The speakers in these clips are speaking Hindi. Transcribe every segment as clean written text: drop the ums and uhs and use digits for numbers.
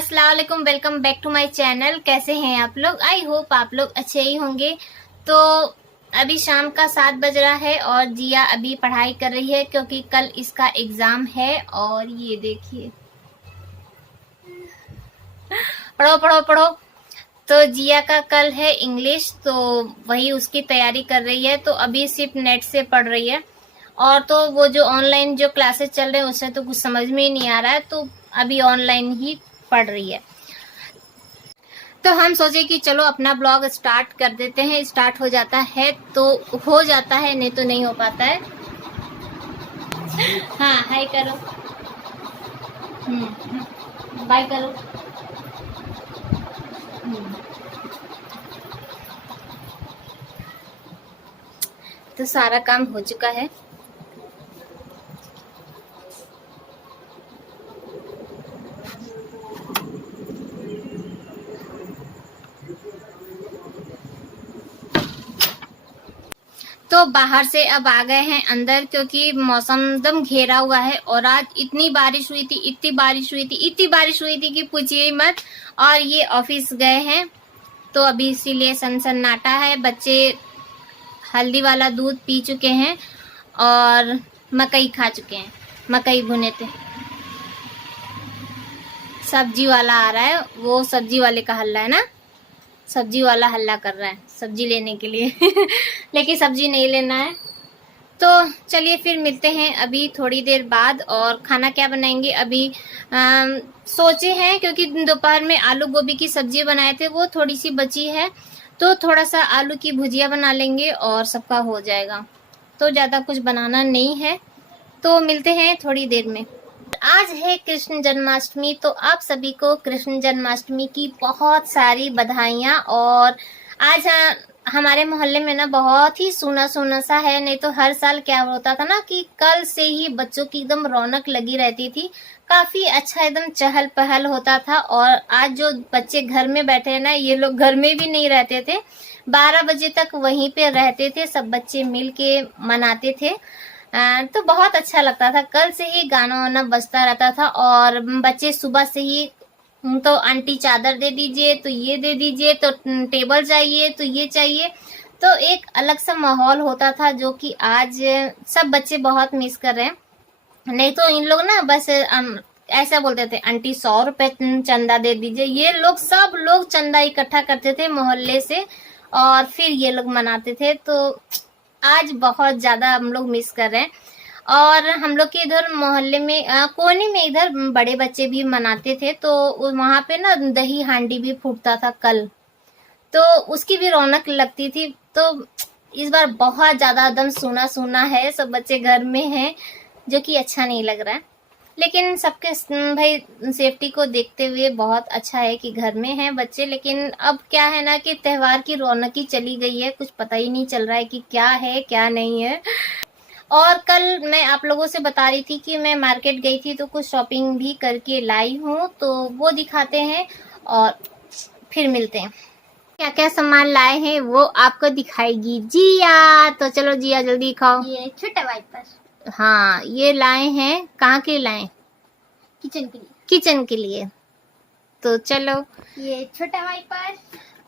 अस्सलाम वालेकुम, welcome back to my channel. कैसे हैं आप लोग? आई होप आप लोग अच्छे ही होंगे। तो अभी शाम का 7 बज रहा है और जिया अभी पढ़ाई कर रही है क्योंकि कल इसका एग्जाम है। और ये देखिए, पढ़ो पढ़ो पढ़ो। तो जिया का कल है इंग्लिश, तो वही उसकी तैयारी कर रही है। तो अभी सिर्फ नेट से पढ़ रही है और तो वो जो ऑनलाइन जो क्लासेस चल रहे हैं उससे तो कुछ समझ में ही नहीं आ रहा है, तो अभी ऑनलाइन ही पढ़ रही है। तो हम सोचे कि चलो अपना ब्लॉग स्टार्ट कर देते हैं। स्टार्ट हो जाता है तो हो जाता है, नहीं तो नहीं हो पाता है। हाँ, हाय करो, बाय करो। तो सारा काम हो चुका है। तो बाहर से अब आ गए हैं अंदर क्योंकि मौसम एकदम घेरा हुआ है और आज इतनी बारिश हुई थी, इतनी बारिश हुई थी, इतनी बारिश हुई थी कि पूछिए मत। और ये ऑफिस गए हैं तो अभी इसीलिए सनसनाटा है। बच्चे हल्दी वाला दूध पी चुके हैं और मकई खा चुके हैं। मकई भुने थे। सब्जी वाला आ रहा है, वो सब्जी वाले का हल्ला है ना। सब्जी वाला हल्ला कर रहा है सब्जी लेने के लिए लेकिन सब्जी नहीं लेना है। तो चलिए फिर मिलते हैं अभी थोड़ी देर बाद। और खाना क्या बनाएंगे अभी सोचे हैं, क्योंकि दोपहर में आलू गोभी की सब्जी बनाए थे, वो थोड़ी सी बची है। तो थोड़ा सा आलू की भुजिया बना लेंगे और सबका हो जाएगा। तो ज़्यादा कुछ बनाना नहीं है। तो मिलते हैं थोड़ी देर में। आज है कृष्ण जन्माष्टमी, तो आप सभी को कृष्ण जन्माष्टमी की बहुत सारी बधाइयाँ। और आज हमारे मोहल्ले में ना बहुत ही सूना सूना सा है। नहीं तो हर साल क्या होता था ना कि कल से ही बच्चों की एकदम रौनक लगी रहती थी, काफी अच्छा एकदम चहल पहल होता था। और आज जो बच्चे घर में बैठे हैं ना, ये लोग घर में भी नहीं रहते थे, 12 बजे तक वहीं पे रहते थे, सब बच्चे मिल के मनाते थे। तो बहुत अच्छा लगता था। कल से ही गाना वाना बजता रहता था और बच्चे सुबह से ही तो आंटी चादर दे दीजिए, तो ये दे दीजिए, तो टेबल चाहिए, तो ये चाहिए। तो एक अलग सा माहौल होता था जो कि आज सब बच्चे बहुत मिस कर रहे हैं। नहीं तो इन लोग ना बस ऐसा बोलते थे, आंटी 100 रुपए चंदा दे दीजिए। ये लोग सब लोग चंदा इकट्ठा करते थे मोहल्ले से और फिर ये लोग मनाते थे। तो आज बहुत ज्यादा हम लोग मिस कर रहे हैं। और हम लोग के इधर मोहल्ले में कोने में इधर बड़े बच्चे भी मनाते थे, तो वहां पे ना दही हांडी भी फूटता था कल, तो उसकी भी रौनक लगती थी। तो इस बार बहुत ज्यादा एकदम सूना सूना है, सब बच्चे घर में हैं, जो कि अच्छा नहीं लग रहा है। लेकिन सबके भाई सेफ्टी को देखते हुए बहुत अच्छा है कि घर में हैं बच्चे। लेकिन अब क्या है ना कि त्योहार की रौनक ही चली गई है, कुछ पता ही नहीं चल रहा है कि क्या है क्या नहीं है। और कल मैं आप लोगों से बता रही थी कि मैं मार्केट गई थी, तो कुछ शॉपिंग भी करके लाई हूँ, तो वो दिखाते हैं और फिर मिलते हैं। क्या क्या सामान लाए हैं वो आपको दिखाएगी जिया। तो चलो जिया जल्दी खाओ। ये छोटा वाइपर, हाँ ये लाए हैं। कहाँ के लाए? किचन के लिए। किचन के लिए। तो चलो, ये छोटा वाइपर।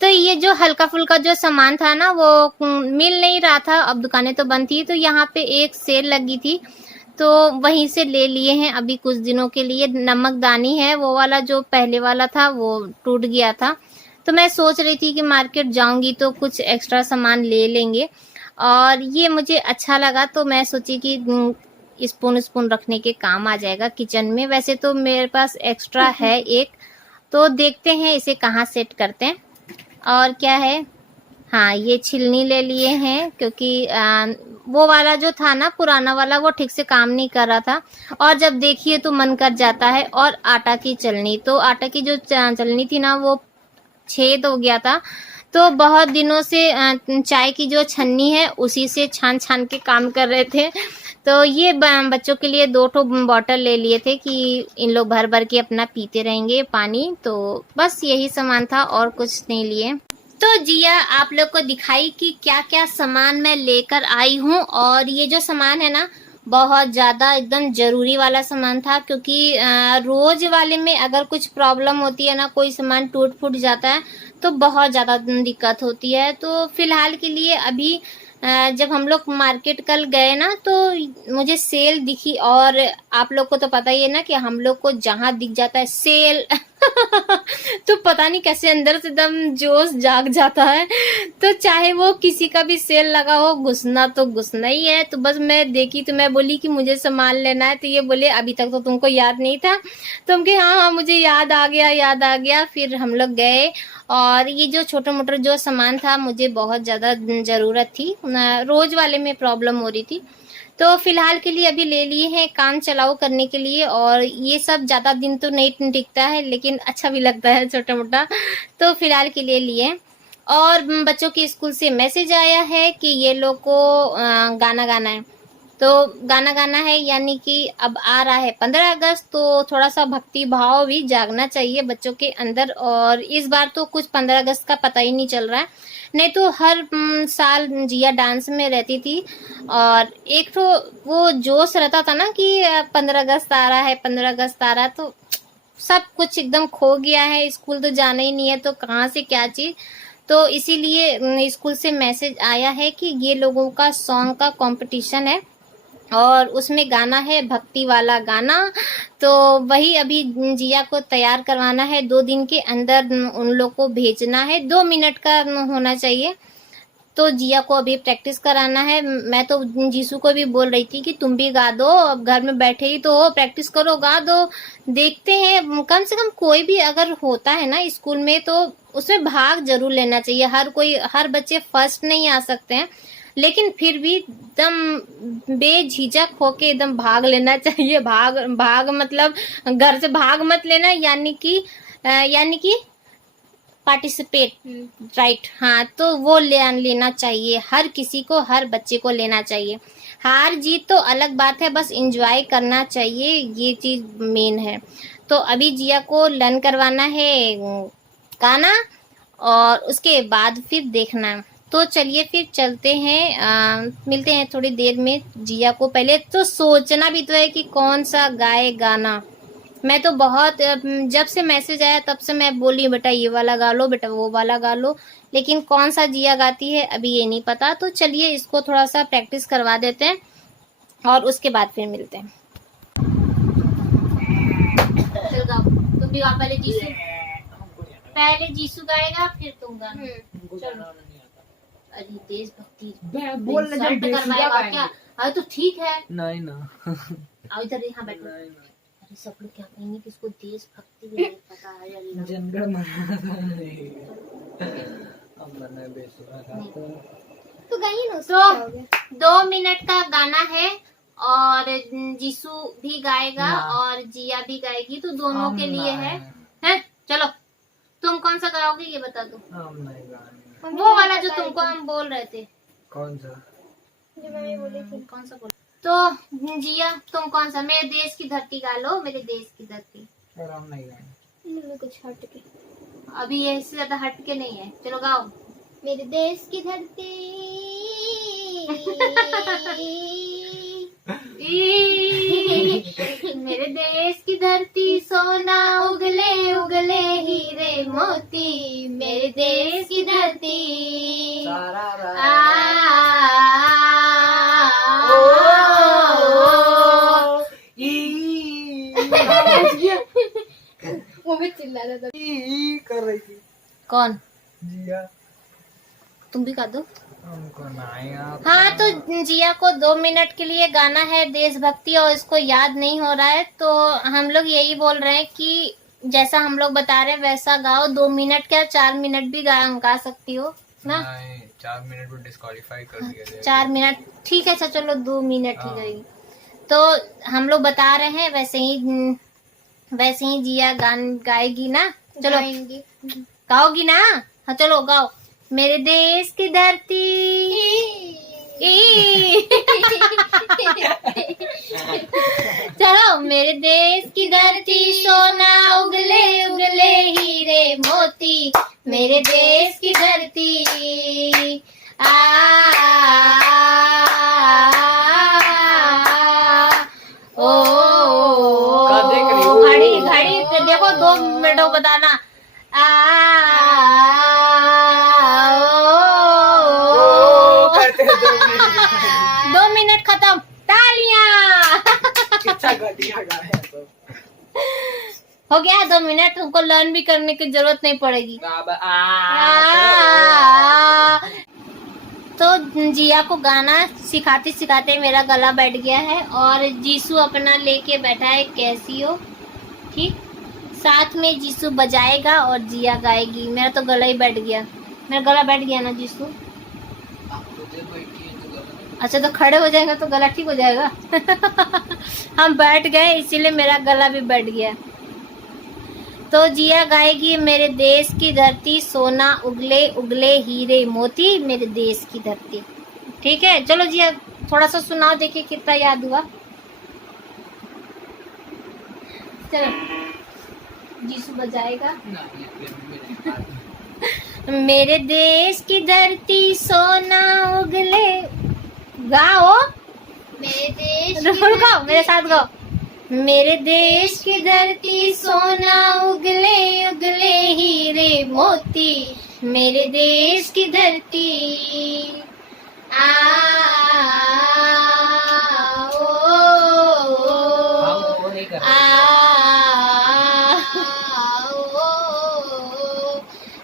तो ये जो हल्का फुल्का जो सामान था ना वो मिल नहीं रहा था, अब दुकानें तो बंद थी, तो यहाँ पे एक सेल लगी थी तो वहीं से ले लिए हैं अभी कुछ दिनों के लिए। नमकदानी है, वो वाला जो पहले वाला था वो टूट गया था, तो मैं सोच रही थी कि मार्केट जाऊंगी तो कुछ एक्स्ट्रा सामान ले लेंगे। और ये मुझे अच्छा लगा तो मैं सोची कि स्पून स्पून रखने के काम आ जाएगा किचन में। वैसे तो मेरे पास एक्स्ट्रा है एक, तो देखते हैं इसे कहाँ सेट करते हैं। और क्या है, हाँ ये छिलनी ले लिए हैं क्योंकि वो वाला जो था ना पुराना वाला वो ठीक से काम नहीं कर रहा था, और जब देखिए तो मन कर जाता है। और आटा की चलनी, तो आटा की जो चलनी थी ना वो छेद हो गया था, तो बहुत दिनों से चाय की जो छन्नी है उसी से छान छान के काम कर रहे थे। तो ये बच्चों के लिए 2 बॉटल ले लिए थे कि इन लोग भर भर के अपना पीते रहेंगे पानी। तो बस यही सामान था और कुछ नहीं लिए। तो जिया आप लोग को दिखाई कि क्या क्या सामान मैं लेकर आई हूँ। और ये जो सामान है ना बहुत ज़्यादा एकदम ज़रूरी वाला सामान था, क्योंकि रोज वाले में अगर कुछ प्रॉब्लम होती है ना, कोई सामान टूट फूट जाता है तो बहुत ज़्यादा दिक्कत होती है। तो फिलहाल के लिए अभी जब हम लोग मार्केट कल गए ना, तो मुझे सेल दिखी, और आप लोग को तो पता ही है ना कि हम लोग को जहाँ दिख जाता है सेल तो पता नहीं कैसे अंदर से एकदम जोश जाग जाता है। तो चाहे वो किसी का भी सेल लगा हो, घुसना तो घुसना ही है। तो बस मैं देखी तो मैं बोली कि मुझे सामान लेना है, तो ये बोले अभी तक तो तुमको याद नहीं था। तो हम कहे हाँ हाँ मुझे याद आ गया, याद आ गया। फिर हम लोग गए, और ये जो छोटा मोटा जो सामान था मुझे बहुत ज़्यादा ज़रूरत थी, रोज वाले में प्रॉब्लम हो रही थी। तो फिलहाल के लिए अभी ले लिए हैं काम चलाओ करने के लिए, और ये सब ज़्यादा दिन तो नहीं टिकता है, लेकिन अच्छा भी लगता है छोटा मोटा। तो फिलहाल के लिए लिए। और बच्चों के स्कूल से मैसेज आया है कि ये लोग को गाना गाना है। तो गाना गाना है, यानी कि अब आ रहा है 15 अगस्त, तो थोड़ा सा भक्ति भाव भी जागना चाहिए बच्चों के अंदर। और इस बार तो कुछ 15 अगस्त का पता ही नहीं चल रहा है, नहीं तो हर साल जिया डांस में रहती थी। और एक तो वो जोश रहता था ना कि 15 अगस्त आ रहा है, 15 अगस्त आ रहा है, तो सब कुछ एकदम खो गया है। स्कूल तो जाना ही नहीं है तो कहाँ से क्या चीज़। तो इसीलिए स्कूल से मैसेज आया है कि ये लोगों का सॉन्ग का कंपटीशन है, और उसमें गाना है भक्ति वाला गाना। तो वही अभी जिया को तैयार करवाना है, 2 दिन के अंदर उन लोग को भेजना है, 2 मिनट का होना चाहिए। तो जिया को अभी प्रैक्टिस कराना है। मैं तो जीसू को भी बोल रही थी कि तुम भी गा दो, अब घर में बैठे ही तो हो, प्रैक्टिस करो, गा दो। देखते हैं, कम से कम कोई भी अगर होता है ना स्कूल में तो उसमें भाग जरूर लेना चाहिए। हर बच्चे फर्स्ट नहीं आ सकते हैं, लेकिन फिर भी एकदम बेझिझक होके एकदम भाग लेना चाहिए। भाग मतलब घर से भाग मत लेना, यानी कि पार्टिसिपेट, राइट। हाँ, तो वो लेना चाहिए, हर किसी को, हर बच्चे को लेना चाहिए। हार जीत तो अलग बात है, बस एंजॉय करना चाहिए, ये चीज मेन है। तो अभी जिया को लर्न करवाना है गाना, और उसके बाद फिर देखना। तो चलिए फिर चलते हैं, मिलते हैं थोड़ी देर में जिया को। पहले तो सोचना भी तो है कि कौन सा गाए गाना। मैं तो बहुत जब से मैसेज आया तब से मैं बोली बेटा ये वाला गा लो, बेटा वो वाला गा लो, लेकिन कौन सा जिया गाती है अभी ये नहीं पता। तो चलिए इसको थोड़ा सा प्रैक्टिस करवा देते हैं, और उसके बाद फिर मिलते हैं। चल गाओ, तुम भी गाओ। पहले जीसू गाएगा फिर तुम गाना। चलो। अरे देशभक्ति बोल ना, जब करवाएगा क्या? अरे तो ठीक है, नहीं ना। आओ इधर यहाँ बैठो। अरे सब लोग क्या कहेंगे कि इसको देशभक्ति भी नहीं पता है। अल्लाह जनगण मन अब मना बेसुरा था तो गई ना। तो 2 मिनट का गाना है, और जीसू भी गाएगा और जिया भी गाएगी, तो दोनों के लिए है। चलो तुम कौन सा गाओगे ये बता दो। हम नहीं गाएंगे। वो वाला जो तुमको हम बोल रहे थे। कौन सा? जो मम्मी बोली थी। कौन सा बोल? तो जिया तुम कौन सा? मेरे देश की धरती गा लो, मेरे देश की धरती। और हम नहीं गाएंगे। कुछ हट के। अभी ये इससे ज्यादा हट के नहीं है, चलो गाओ। मेरे देश की धरती मेरे देश की धरती सोना उगले उगले हीरे मोती, मेरे देश की धरती वो भी चिल्ला रहा था। कर रही थी। कौन? जिया। तुम भी गा दो। हमको नहीं आता। हाँ, तो जिया को 2 मिनट के लिए गाना है देशभक्ति, और इसको याद नहीं हो रहा है, तो हम लोग यही बोल रहे हैं कि जैसा हम लोग बता रहे हैं वैसा गाओ। 2 मिनट क्या 4 मिनट भी गा सकती हो ना। नहीं, 4 मिनट को डिस्क्वालीफाई कर दिया जाएगा। 4 मिनट ठीक है, अच्छा चलो 2 मिनट ही गई। तो हम लोग बता रहे हैं वैसे ही जिया गाएगी ना। चलो गाओगी ना? हाँ चलो गाओ। मेरे देश की धरती चलो। मेरे देश की धरती सोना उगले उगले हीरे मोती, मेरे देश की धरती देखो 2 मिनट को बताना। करते हैं 2 मिनट 2 मिनट खत्म। तालियां। कितना घटिया गाया तो। हो गया 2 मिनट। तुमको लर्न भी करने की जरूरत नहीं पड़ेगी। तो जिया को गाना सिखाते सिखाते मेरा गला बैठ गया है और जीसू अपना लेके बैठा है कैसियो। ठीक, साथ में जीसू बजाएगा और जिया गाएगी। मेरा तो गला ही बैठ गया। मेरा गला बैठ गया ना जीसू? अच्छा, तो खड़े हो जाएंगे तो गला ठीक हो जाएगा। हम बैठ गए इसीलिए मेरा गला भी बैठ गया। तो जिया गाएगी मेरे देश की धरती सोना उगले उगले हीरे मोती मेरे देश की धरती। ठीक है, चलो जिया थोड़ा सा सुनाओ, देखिए कितना याद हुआ। चलो जीसू बजाएगा। मेरे देश की धरती सोना उगले। गाओ, मेरे देश गाओ मेरे साथ गाओ। मेरे देश की धरती सोना उगले उगले हीरे मोती मेरे देश की धरती। आ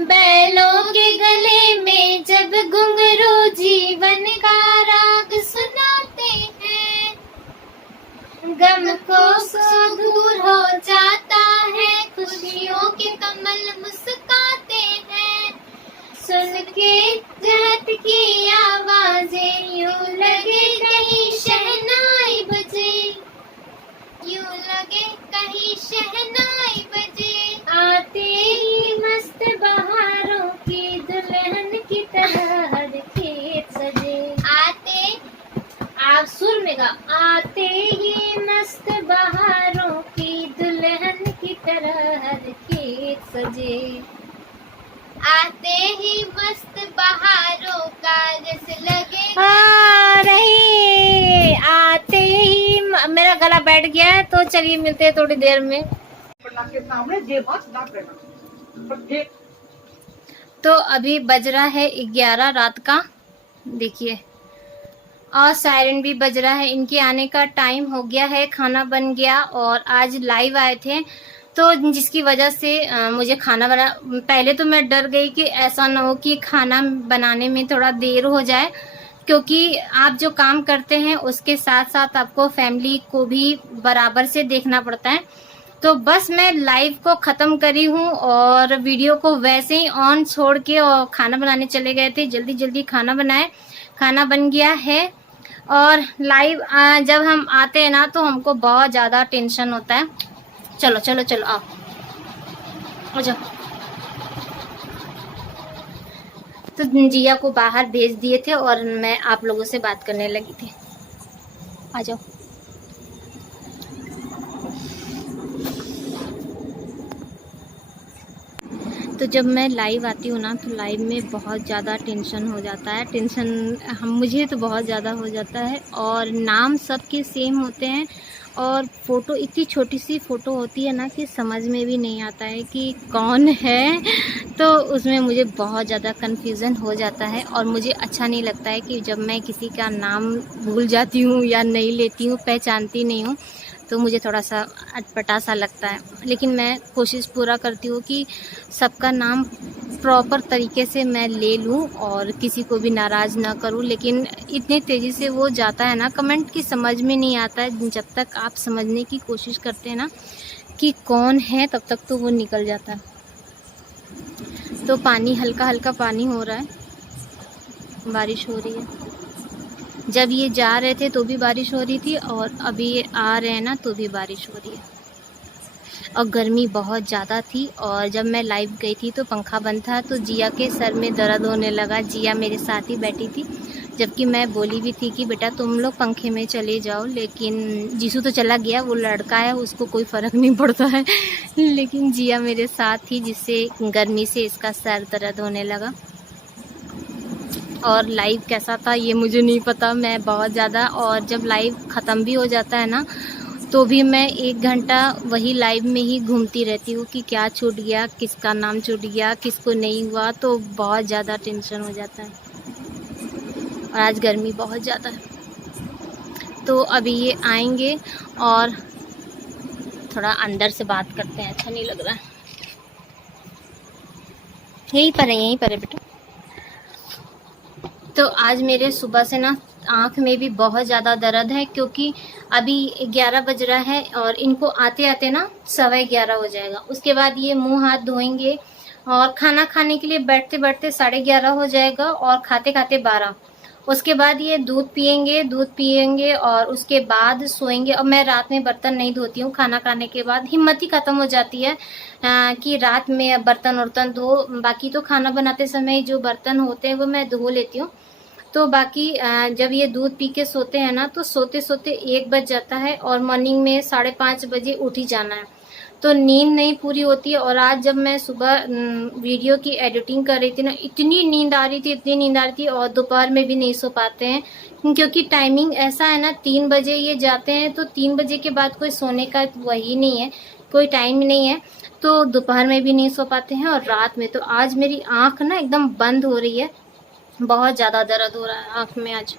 बैलों के गले में जब घुंघरू जीवन का राग सुनाते हैं, गम को सो दूर हो जाता है, खुशियों के कमल मुस्काते हैं। सुन के जहत की आवाजें यूं लगे कहीं शहनाई बजे, यूं लगे कहीं शहनाई बजे। आते ही मस्त बहारों की दुल्हन की तरह हर खेत सजे। आते, आप सुर में गा। आते ही मस्त बहारों की दुल्हन की तरह हर खेत सजे। आते ही मस्त बहारों का जैसे लगे। रही आते ही मेरा गला बैठ गया है, तो चलिए मिलते हैं थोड़ी देर में। तो अभी बज रहा है 11 रात का, देखिए, और सायरन भी बज रहा है। इनके आने का टाइम हो गया है, खाना बन गया और आज लाइव आए थे, तो जिसकी वजह से मुझे खाना बना। पहले तो मैं डर गई कि ऐसा ना हो कि खाना बनाने में थोड़ा देर हो जाए, क्योंकि आप जो काम करते हैं उसके साथ साथ आपको फैमिली को भी बराबर से देखना पड़ता है। तो बस मैं लाइव को ख़त्म करी हूँ और वीडियो को वैसे ही ऑन छोड़ के और खाना बनाने चले गए थे। जल्दी जल्दी खाना बनाए, खाना बन गया है। और लाइव जब हम आते हैं ना तो हमको बहुत ज़्यादा टेंशन होता है। चलो चलो चलो आओ, आ जाओ। तो जिया को बाहर भेज दिए थे और मैं आप लोगों से बात करने लगी थी। आ जाओ। तो जब मैं लाइव आती हूँ ना तो लाइव में बहुत ज़्यादा टेंशन हो जाता है। मुझे तो बहुत ज़्यादा हो जाता है। और नाम सबके सेम होते हैं और फ़ोटो इतनी छोटी सी फ़ोटो होती है ना कि समझ में भी नहीं आता है कि कौन है। तो उसमें मुझे बहुत ज़्यादा कन्फ्यूज़न हो जाता है और मुझे अच्छा नहीं लगता है कि जब मैं किसी का नाम भूल जाती हूँ या नहीं लेती हूँ, पहचानती नहीं हूँ, तो मुझे थोड़ा सा अटपटा सा लगता है। लेकिन मैं कोशिश पूरा करती हूँ कि सबका नाम प्रॉपर तरीके से मैं ले लूँ और किसी को भी नाराज़ ना करूँ। लेकिन इतनी तेज़ी से वो जाता है ना, कमेंट की समझ में नहीं आता है। जब तक आप समझने की कोशिश करते हैं ना कि कौन है, तब तक तो वो निकल जाता है। तो पानी, हल्का हल्का पानी हो रहा है, बारिश हो रही है। जब ये जा रहे थे तो भी बारिश हो रही थी और अभी ये आ रहे हैं ना तो भी बारिश हो रही है। और गर्मी बहुत ज़्यादा थी और जब मैं लाइव गई थी तो पंखा बंद था, तो जिया के सर में दर्द होने लगा। जिया मेरे साथ ही बैठी थी, जबकि मैं बोली भी थी कि बेटा तुम लोग पंखे में चले जाओ, लेकिन जीसू तो चला गया, वो लड़का है, उसको कोई फ़र्क नहीं पड़ता है। लेकिन जिया मेरे साथ थी, जिससे गर्मी से इसका सर दर्द होने लगा। और लाइव कैसा था ये मुझे नहीं पता, मैं बहुत ज़्यादा। और जब लाइव ख़त्म भी हो जाता है ना तो भी मैं 1 घंटा वही लाइव में ही घूमती रहती हूँ कि क्या छूट गया, किसका नाम छूट गया, किसको नहीं हुआ, तो बहुत ज़्यादा टेंशन हो जाता है। और आज गर्मी बहुत ज़्यादा है। तो अभी ये आएंगे और थोड़ा अंदर से बात करते हैं, अच्छा नहीं लग रहा है। यहीं पर है बेटा। तो आज मेरे सुबह से ना आँख में भी बहुत ज़्यादा दर्द है, क्योंकि अभी 11 बज रहा है और इनको आते आते ना 11:15 हो जाएगा। उसके बाद ये मुंह हाथ धोएंगे और खाना खाने के लिए बैठते बैठते 11:30 हो जाएगा और खाते खाते 12। उसके बाद ये दूध पियेंगे और उसके बाद सोएंगे। और मैं रात में बर्तन नहीं धोती हूँ, खाना खाने के बाद हिम्मत ही खत्म हो जाती है कि रात में बर्तन वर्तन धो। बाकी तो खाना बनाते समय जो बर्तन होते हैं वो मैं धो लेती हूँ। तो बाकी जब ये दूध पी के सोते हैं ना, तो सोते सोते 1 बज जाता है और मॉर्निंग में 5:30 बजे उठ ही जाना है, तो नींद नहीं पूरी होती है। और आज जब मैं सुबह वीडियो की एडिटिंग कर रही थी ना, इतनी नींद आ रही थी और दोपहर में भी नहीं सो पाते हैं, क्योंकि टाइमिंग ऐसा है ना, 3 बजे ये जाते हैं, तो 3 बजे के बाद कोई सोने का वही नहीं है, कोई टाइम नहीं है, तो दोपहर में भी नहीं सो पाते हैं और रात में। तो आज मेरी आँख ना एकदम बंद हो रही है, बहुत ज़्यादा दर्द हो रहा है आँख में आज।